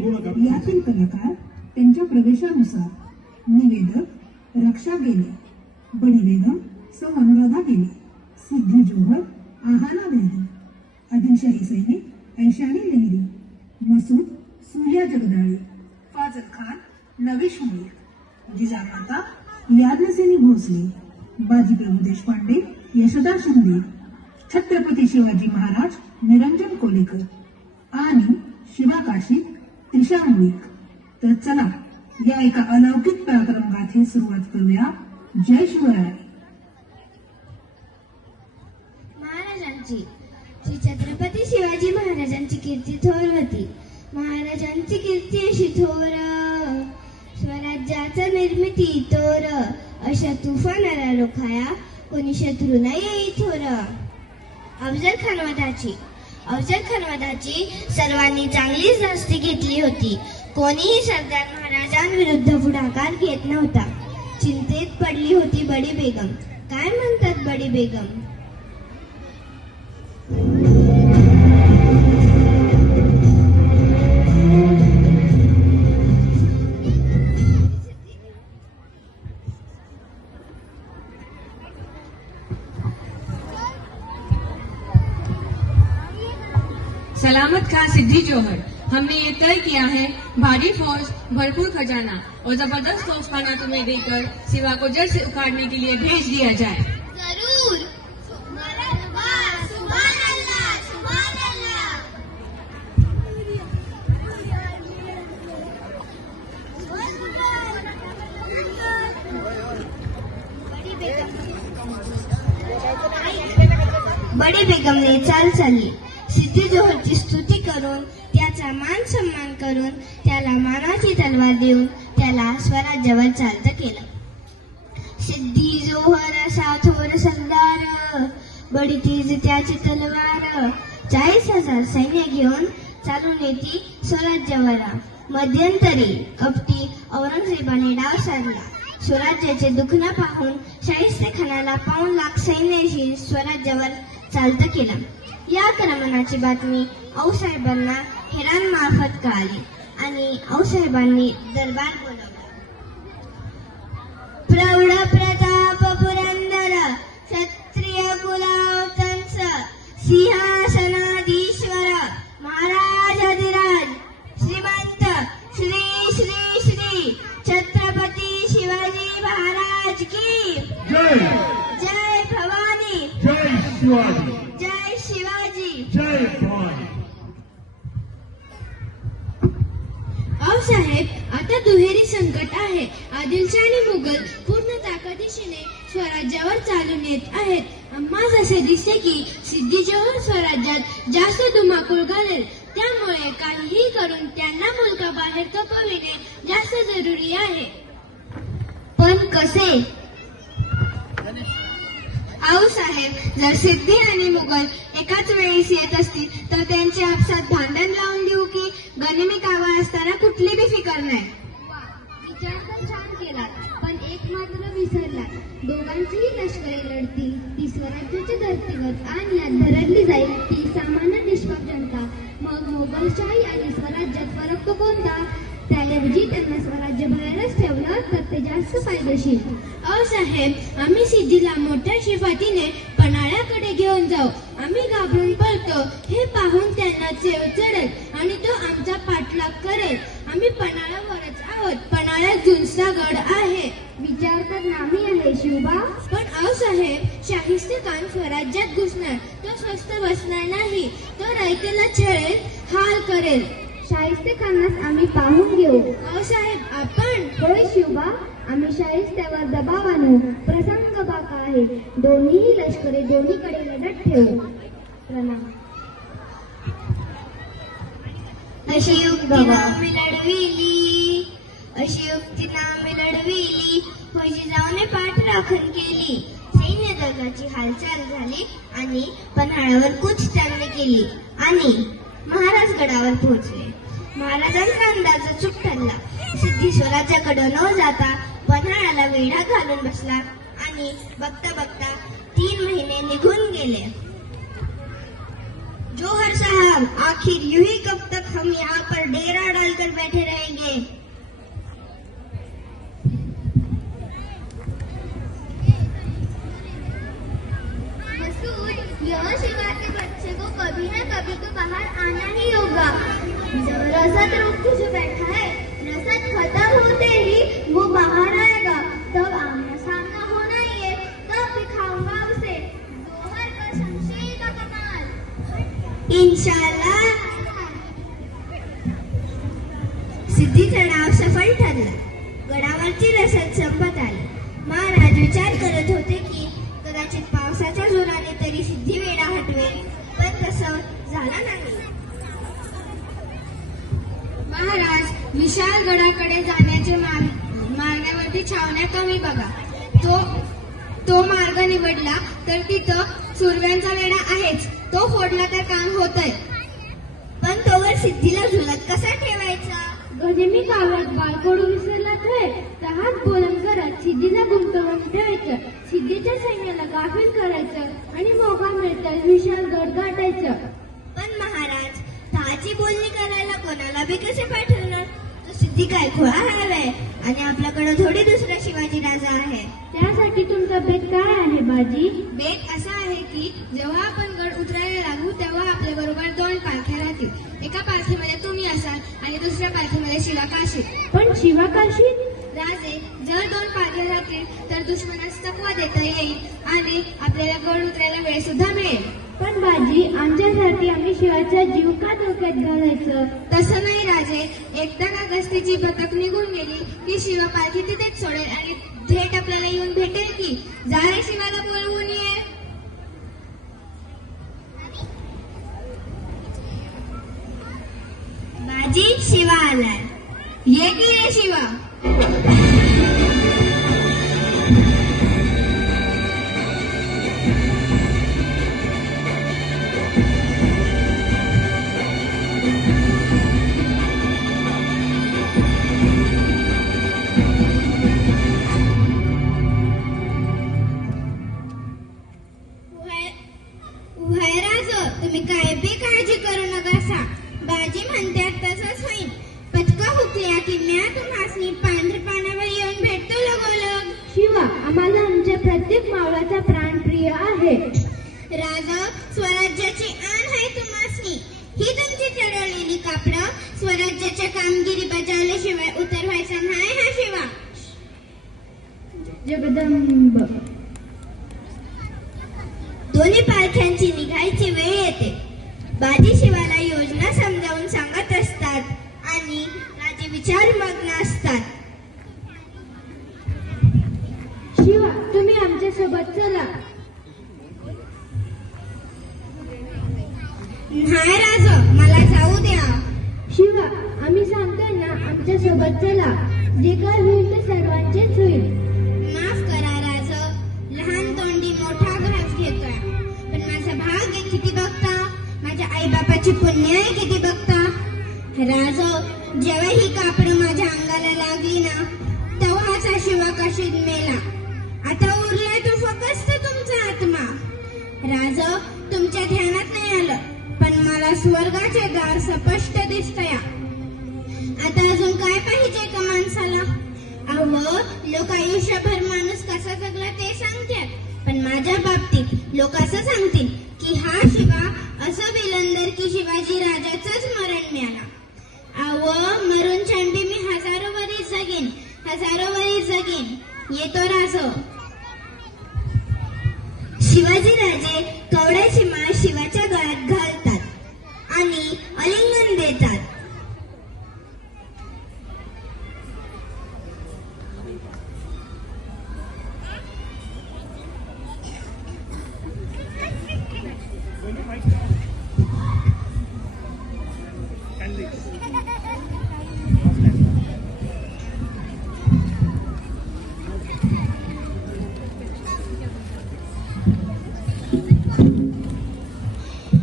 बघू नका. यातील कलाकार त्यांच्या प्रवेशानुसार निवेदक रक्षा गेले, बडी बेगम सौ अनुराधा गेले, सिद्धी जोहर आहाना बेगम, आदिलशाही सैनिक ऐशानी लेहरी, मसूद सूर्या जगदाळे, फाजल खान नवेश मुळे, जिजामाता याज्ञसेनी भोसले, बाजीप्रभू देशपांडे यशोदा शिंदे, छत्रपती शिवाजी महाराज निरंजन कोलेकर आणि शिवा काशीत त्रिशा मुळीक. तर चला या एका अलौकिक पराक्रम गाथेस सुरुवात करूया. जय शिवराय. महाराजांची श्री छत्रपती शिवाजी महाराजांची कीर्ती थोर होती. महाराजांची कीर्ती अशी थोर, स्वराज्याचा निर्मिती तोर, अशा तुफानाला रोखाया कोणी शत्रू नाही थोर. अफजल खान वधाची सर्वांनी चांगलीच धास्ती घेतली होती. कोणीही सरदार महाराजांविरुद्ध पुढाकार घेत नव्हता. चिंतेत पडली होती बडी बेगम. काय म्हणतात बडी बेगम? सलामत खां सिद्धी जोहर, हमने ये तय किया है भारी फौज, भरपूर खजाना और जबरदस्त तोफखाना तुम्हें देकर सिवा को जड़ से उखाड़ने के लिए भेज दिया जाए. जरूर. बडी बेगमने चाल चालली. सिद्धी जोहरची स्तुती करून, त्याचा मान सन्मान करून, त्याला मानाची तलवार देऊन त्याला स्वराज्यावर चालत केलं. सिद्धी जोहर असा थोर सरदार, बडी तीज त्याची तलवार, 40,000 सैन्य घेऊन चालून येती स्वराज्यावर. मध्यंतरी कपटी औरंगजेबाने डाव साधला. स्वराज्याचे दुखणं पाहून शाहिस्तेखानाला 5 लाख सैन्याशी स्वराज्यावर चालत केलं. या आक्रमणाची बातमी आऊसाहेबांना हेरांमार्फत कळाली आणि आऊसाहेबांनी दरबार बोलावला. प्रौढ प्रताप पुरंदर क्षत्रिय कुलावतंस सिंहासनाधीश्वर महाराजाधिराज श्रीमंत श्री श्री श्री छत्रपती शिवाजी महाराज की जय. जय भवानी. जय शिवाजी. जय शिवाजी. जय भवानी. साहेब, आता दुहेरी संकट आहे. आदिलशाह आणि मुघल पूर्ण ताकदीशीने स्वराज्यावर चालून येत आहेत. आम्हास असे दिसते की सिद्धी जोहर स्वराज्यात जास्त धुमाकूळ घालेल. त्यामुळे काहीही करून त्यांना मुलकाबाहेर कपविणे जास्त जरुरी आहे. पण कसे? आऊसाहेब, जर सिद्धी आणि मुघल एकाच वेळेस येत असतील तर त्यांचे आपसात भांडण लावून देऊ की गनिमी कावा असताना कुठली बी फिकर नाही. विचार तर छान केला, पण एक मात्र विसरला. दोघांचीही लष्करे लढतील ती स्वराज्याच्या धर्तीवर आणि यात धरडली जाईल ती सामान्य निष्पाप जनता. मग मोगलशाही आणि स्वराज्यात फरक तो कोणता? त्याऐवजी त्यांना स्वराज्य बाहेरच ठेवलं तर ते जास्त फायदेशीर. साहेब, आम्ही सिद्धीला मोठ्या शिफातीने पन्हाळ्याकडे घेऊन जाऊ. आम्ही घाबरून पळतो हे पाहून त्यांना चेव चढेल आणि तो आमचा पाठलाग करेल. आम्ही पन्हाळ्यावरच आहोत. पन्हाळ्यात जुन्सा गड आहे. विचार तर नामी आहे शिवबा. पण साहेब, शाहिस्तेखान स्वराज्यात घुसणार. तो स्वस्त बसणार नाही. तो रयतेला छळेल, हाल करेल. शाहिस्तेखानास आम्ही पाहून घेऊ. साहेब, आपण? होय शिवबा, आम्ही शाहिस्त्यावर दबाव आणू. प्रसंग बाका आहे. दोन्ही लष्करे दोन्हीकडे लढत ठेवू. प्रणाम. अशी युक्ती नामी लढविली, अशी युक्ती नामी लढविली, जिजाऊने पाठ राखण केली. सैन्य दलाची हालचाल झाली आणि पन्हाळ्यावर कूच त्यांनी केली आणि महाराज गडावर पोहोचले. महाराजांचा अंदाज चूक ठरला. सिद्धी स्वराज्याकडे न जाता पन्हाळ्याला वेढा घालून बसला आणि बघता बघता 3 महिने निघून गेले. जोहर साहब, आखिर यूं ही कब तक हम यहाँ पर डेरा डालकर रसद रोग तुझे बैठा है, रसद खत्म होते ही वो बाहर आएगा, तब आमना सामना होना ही है, तब दिखाऊंगा उसे जोहर का शमशीर का कमाल। इंशाल्लाह। सिद्धी चढाव सफल ठरला. गडावरची रसद संपत आली. महाराज विचार करत होते की कदाचित पावसाच्या जोराने तरी सिद्धी वेढा हटवेल, पण तसं झालं नाही. महाराज विशाल गडाकडे जाण्याचे मार्गावरती छावण्या कमी बघा. तो मार्ग निवडला तर तिथं सुरव्यांचा वेढा आहेच, तो फोडला तर काम होतंय. पण तोवर सिद्धीला झुलत कसा ठेवायचा? गनिमी कावत बालकोडू विसरला तर हात बोलम करत सिद्धीला गुंतवून ठेवायचं, सिद्धीच्या सैन्याला गाफील करायचं आणि मौका मिळताच विशाल गड गाठायचं. पण महाराज तहाची बोलणी करायला कोणाला बी कसे पाठवणार? तो सिद्धी काय खुळा हवाय आणि आपल्याकडे थोडी दुसरा शिवाजी राजा आहे. त्यासाठी तुमचा बेत काय आहे बाजी? बेत असा आहे की जेव्हा आपण गड उतरायला लागू तेव्हा आपल्या बरोबर 2 पालख्या राहतील. एका पालखीमध्ये तुम्ही असाल आणि दुसऱ्या पालखीमध्ये शिवा काशी. पण शिवा काशी? राजे, जर 2 पालख्या राहतील तर दुश्मनास चकवा देता येईल आणि आपल्याला गड उतरायला वेळ सुद्धा मिळेल. पण बाजी, आमच्यासाठी आम्ही शिवाचा जीव का धोक्यात घालायचं? तसं नाही राजे, एकदा का गस्तीची बतक निघून गेली की शिवा पालखी तिथेच सोडेल आणि थेट आपल्याला येऊन भेटेल की जा रे शिवाला बोलवून ये. बाजी शिवा आलाय. ये की रे शिवा. तुम्ही काय बी काळजी करू नका. बाजी म्हणतात तसंच होईल. पचका हुकल्या की म्या तुम्हासनी पांढर पानावर येऊन भेटतो लगोलग. शिवा, आम्हाला आमच्या प्रत्येक मावळाचा प्राण प्रिय आहे. राजा, स्वराज्याची आण आहे तुम्हासनी. ही तुमची चढवलेली कापडं स्वराज्याच्या कामगिरी बजावल्याशिवाय उतरवायचा नाही हा शिवा. जगदंब. दोन्ही पालख्यांची निघायची वेळ येते. बाजी शिवाला योजना समजावून सांगत असतात आणि राजे विचारमग्न असतात. शिवा, तुम्ही आमच्या सोबत चला. नाही राजा, मला जाऊ द्या. शिवा, आम्ही सांगतोय ना, आमच्या सोबत चला. जे काय होईल ते सर्वांचेच होईल. माफ करा राजा, लहान तोंडी मोठा घास घेतोय. पण माझा भाग्य किती बघता, माझ्या आईबापाची पुण्य आहे किती बघता. राजा, जेव्हा ही कापडं माझ्या अंगाला लागली ना तेव्हाच हा शिवा काशीत मेला. आता उरलाय तो फक्त तुमचा आत्मा. राजा, तुमच्या ध्यानात नाही आलं पण मला स्वर्गाचे दार स्पष्ट दिसतया. आता अजून काय पाहिजे का माणसाला? अहो, लोक आयुष्यभर माणूस कसा जगला ते सांगतात, पण माझ्या बाबतीत लोक असं सांगतील की हा शिवा असं विलंदर की शिवाजी राजाचंच मरण मिळाला. अहो, मरून छांडी मी हजारो वरी जगेन. येतो राजो. शिवाजी राजे कवड्याची माळ शिवाच्या गळ्यात घालतात आणि आलिंगन देतात.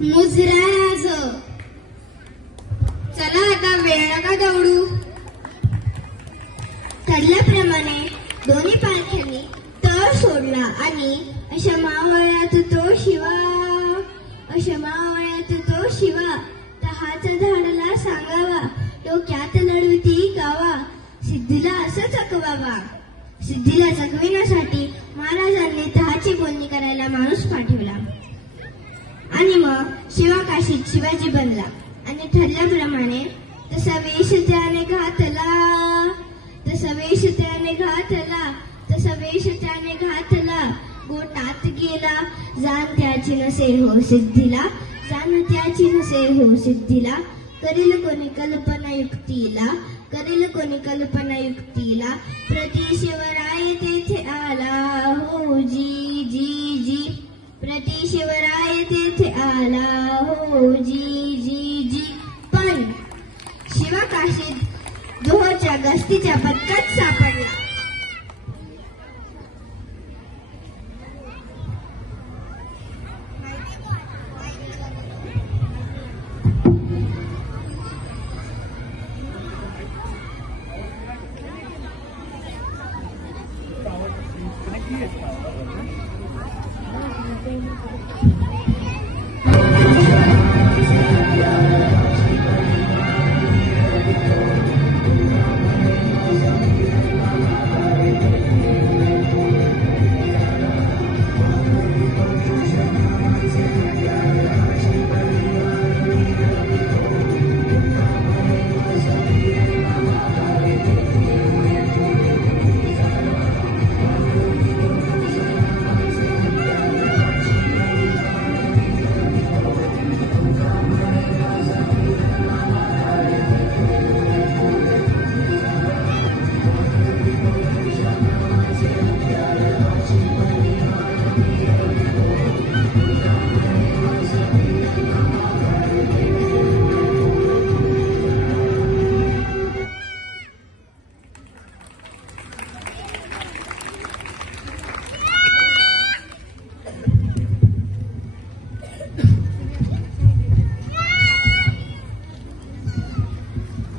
मुजरा राजो. चला आता वेळ नका दौडू. ठरल्याप्रमाणे दोन्ही पालख्यांनी तळ सोडला आणि अशा मावळ्यात तो शिवा तहाचा झाडाला सांगावा, डोक्यात लढवती गावा, सिद्धीला असं चकवावा. सिद्धीला चकविण्यासाठी महाराजांनी तहाची बोलणी करायला माणूस पाठवला आणि मग शिवा काशीत शिवाजी बनला आणि ठरल्याप्रमाणे तसा वेश त्याने घातला, तसा वेश त्याने घातला, तसा वेश त्याने घातला, गोटात गेला, जाण त्याची नसे हो सिद्धीला, जाण त्याची नसे हो सिद्धीला, करील कोणी कल्पना युक्तीला, करील कोणी कल्पना युक्तीला, प्रति शिवराय तेथे आला हो जी जी जी, प्रति शिवराय तेथे आला हो जी जी जी. पण शिवा काशीत जोहरच्या गस्तीच्या पथकात सापडला.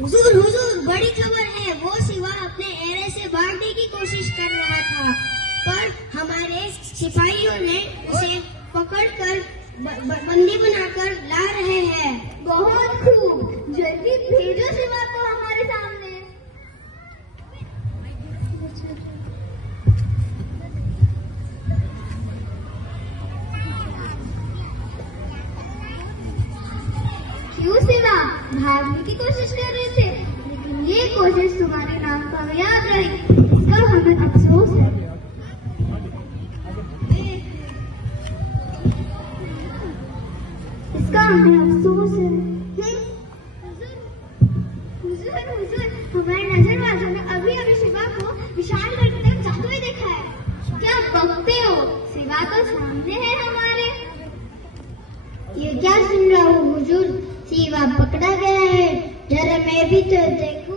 हुजूर हुजूर बड़ी खबर है, वो सिवा अपने एरे से भागने की कोशिश कर रहा था, पर हमारे सिपाहियों ने उसे पकड़कर बंदी बनाकर ला रहे हैं. बहुत खूब, जल्दी भेजो सिवा को हमारे सामने. क्यों सिवा? भागने की कोशिश कर रहे थे, लेकिन ये कोशिश तुम्हारे नाम कामयाब रही, इसका हमें अफसोस है. इसका हमें अफसोस है. हुजूर, हुजूर, हमारे नजरबाजों ने अभी अभी शिवा को विशाल गढ़ की तरफ जाते हुए देखा है. क्या बकते हो? शिवा तो सामने है हमारे. ये क्या सुन रहा हूँ हुजूर? शिवा पकड़ा गया है, जरा मैं भी तो देखूं.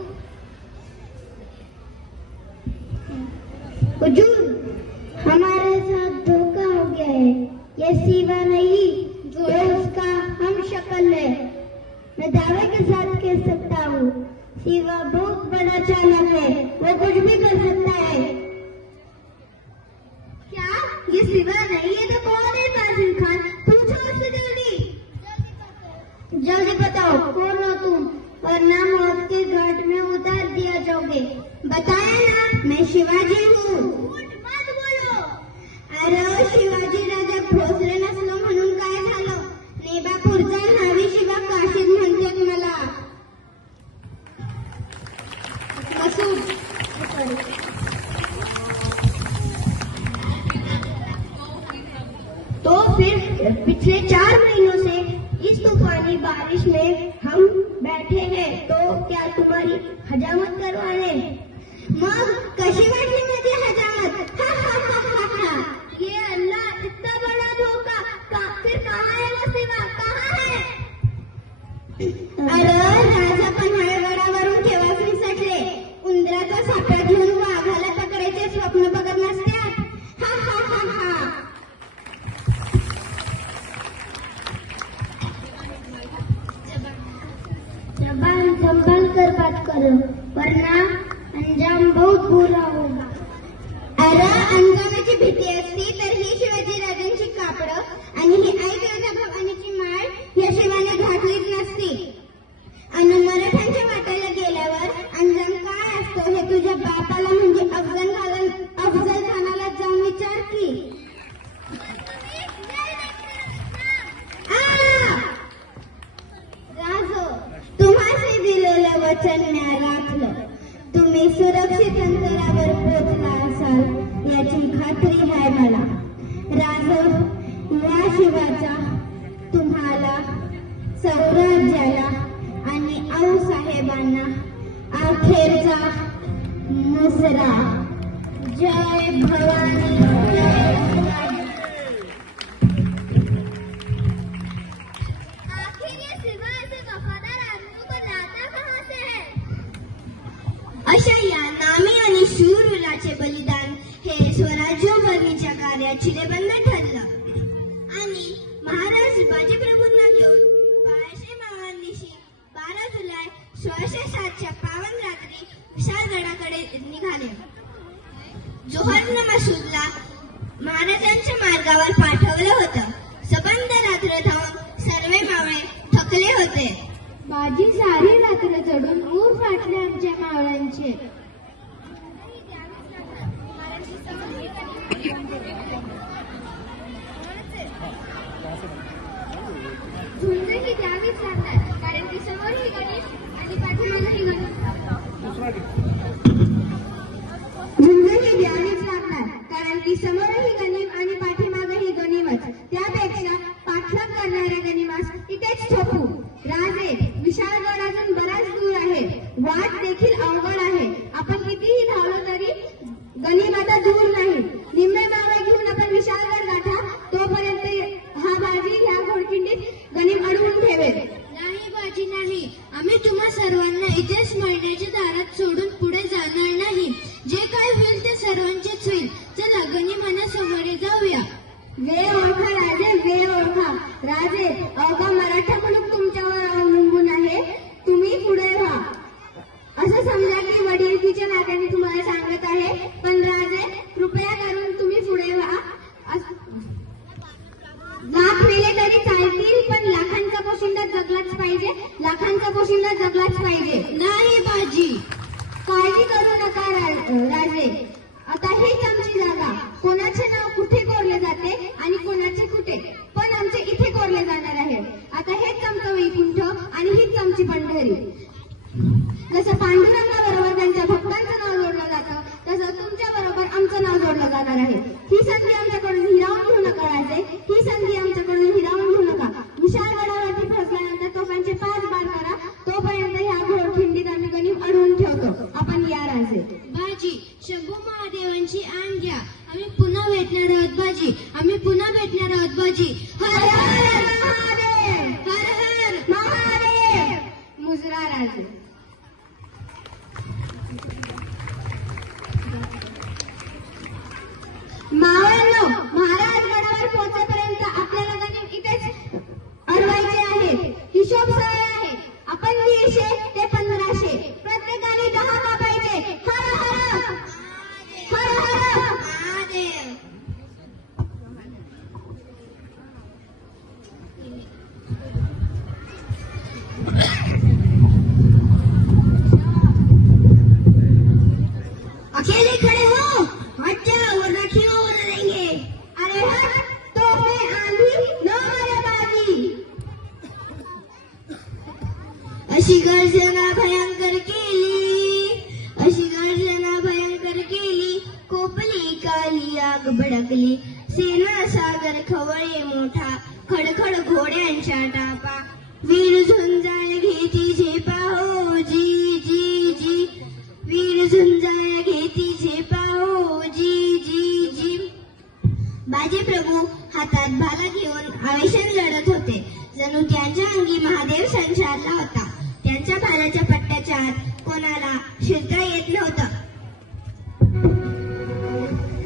हुजूर, हमारे साथ धोखा हो गया है. ये शिवा नहीं, ये उसका हम शक्ल है. मैं दावे के साथ कह सकता हूँ, शिवा बहुत बड़ा चालक है, वो कुछ भी कर सकता है. क्या ये शिवा नहीं है तो कौन है? कासिम खान, पूछो उससे जल्दी. जल्दी बताओ कौन हो तुम, वरना मौत के घाट में उतार दिया जाओगे. बताया ना, मैं शिवाजी हूँ. मत बोलो. अरे शिवाजी राजा भोसले नसलो म्हणून काय झालं? नेबापूरचा न्हावी शिवा काशीत म्हणतात मला. तो फिर पिछले 4 महीनों से इस तूफानी बारिश में हम बैठे हैं, तो क्या तुम्हारी हजामत करवाने? मग कशी वाटली माझी हजामत? ये अल्लाह, इतना बड़ा धोखा. फिर कहाँ है वो शिवा? कहाँ है? अरे राजा पन्हाळगडावरून केव्हाच निसटले. उंदराचा सापळा घेऊन वाघाला पकडायचे स्वप्न बघत नसतात. हा हा हा हा. जबान संभाल कर बात करो, वरना अंजाम बहुत बुरा होगा. अरे अंजामाची भीती असती तर ही शिवाजी राजांची कापडं आणि ही ऐकण्याच्या भवानीची माळ या शिवाने घातलीच नसती. आणि मराठ्यांच्या वाट्याला गेल्यावर अंजाम काय असतो हे तुझ्या बापाला म्हणजे अफजल खानाला जाऊन विचार की. राजो, तुम्हाशी दिलेल्या वाचण्या राखलं. तुम्ही सुरक्षित अंतरावर पोहोचला असाल याची खात्री आहे मला. राघव या शिवाचा तुम्हाला, सौराज्याला आणि आऊसाहेबांना अखेरचा मुसरा. जय भवानी, जय भवानी. आखिर ये सिवा ऐसे वफादार आदमी को लाता कहाँ से है? अशा या नामी आणि शूरवीराचे बलिदान हे स्वराज्योभरणीच्या कार्यात शिलेबंद ठरलं आणि महाराज बाजीप्रभूंना घेऊन 1200 मावळांनिशी 12 जुलै 1607च्या पावन रात्री विशाळगडाकडे निघाले. जोहरनं मसूदला महाराजांच्या मार्गावर पाठवलं होतं. सबंध रात्र धावून सर्व मावळे थकले होते. बाजी सारी रात्र चढून ऊर फाटले आमच्या मावळ्यांचे. झुंज ही द्यावीच लागणार, कारण की समोर ही गणेश आणि पाठीमागे ही गणेश. झुंजही द्यावीच लागणार, कारण की समोरही गनिम आणि पाठीमागही गनिमच. त्यापेक्षा पाठलाग करणाऱ्या गनिमास इथेच ठोकू. राजे, विशाळगड अजून बराच दूर आहे. वाट देखील अवघड आहे. आपण कितीही धावलो तरी गनिम आता दूर नाही. निम्मे मावळे घेऊन आपण विशाळगड गाठा. तोपर्यंत हा बाजी ह्या घोडखिंडीत गनिम अडवून ठेवेल. नाही बाजी नाही, आम्ही तुम्हा सर्वांना इथेच मळण्याच्या दारात सोडून पुढे जाणार नाही. जे काय होईल ते सर्वांचेच होईल. चला गनिमाना समोरे जाऊया. वेळ ओळखा राजे, वेळ ओळखा. राजे, अवघा मराठा मुलूक तुमच्यावर अवलंबून आहे. तुम्ही पुढे व्हा. असं समजा की वडिलकीच्या नात्याने तुम्हाला सांगत आहे. पण राजे, कृपया करून तुम्ही पुढे व्हा. लाख मेले तरी चालतील, पण लाखांचा पोशिंदा जगलाच पाहिजे. लाखांचा पोशिंदा जगलाच पाहिजे. नाही बाजी, काळजी करू नका राजे. आता हीच आमची जागा. कोणाचे नाव कुठे कोरले जाते आणि कोणाचे कुठे, पण आमचे इथे कोरले जाणार आहे. आता हेच आमचं वैकुंठ आणि हीच आमची पंढरी. जसं पांडुरंगाबरोबर त्यांच्या भक्तांचं नाव जोडलं जातं, तसं तुमच्या बरोबर आमचं नाव जोडलं जाणार आहे. ही संधी आमच्याकडून हिरावून घेऊ नका राजे. ही संधी आमच्याकडून हिरावून घेऊ नका. विशाळगडावरती पोहोचल्यानंतर तोफांचे 5 बार करा. तोपर्यंत ह्या घोडखिंडीत आम्ही गनिम अडवून ठेवतो. आपण या राजे. बाजी, शंभू महादेवांची आण घ्या. आम्ही पुन्हा भेटणार आहोत बाजी. आम्ही पुन्हा भेटणार आहोत बाजी. हर हर महादेव, हर हर. महादेव. मुजरा राजे. मावळ्यांनो, महाराज गडावर पोहोचेपर्यंत आपल्याला गनिम इथेच अडवायचे आहे. हिशोब सरळ आहे. आपण 100 ते 1500, प्रत्येकाने 10 कापायचे. हर हर, हर हर महादेव. अकेले खड़े हो, हट जाओ वरना क्यों रहेंगे. अरे हट, तो मैं आंधी न मरे बाजी. अशी गर्जना भयंकर केली, अशी गर्जना भयंकर केली. कोपली काली आग भडकली. सेना सागर खवळे मोठा, खडखड घोड्यांच्या टापा. वीर झुंजाय घेती झेपा हो जी जी जी. वीर झुंजाय घेती झेपा हो जी जी जी. बाजीप्रभू हातात भाला घेऊन आवेशाने लढत होते. जणू त्यांच्या अंगी महादेव संचारला होता. त्यांच्या भाल्याच्या पट्ट्याच्या आत कोणाला शिरता येत नव्हतं.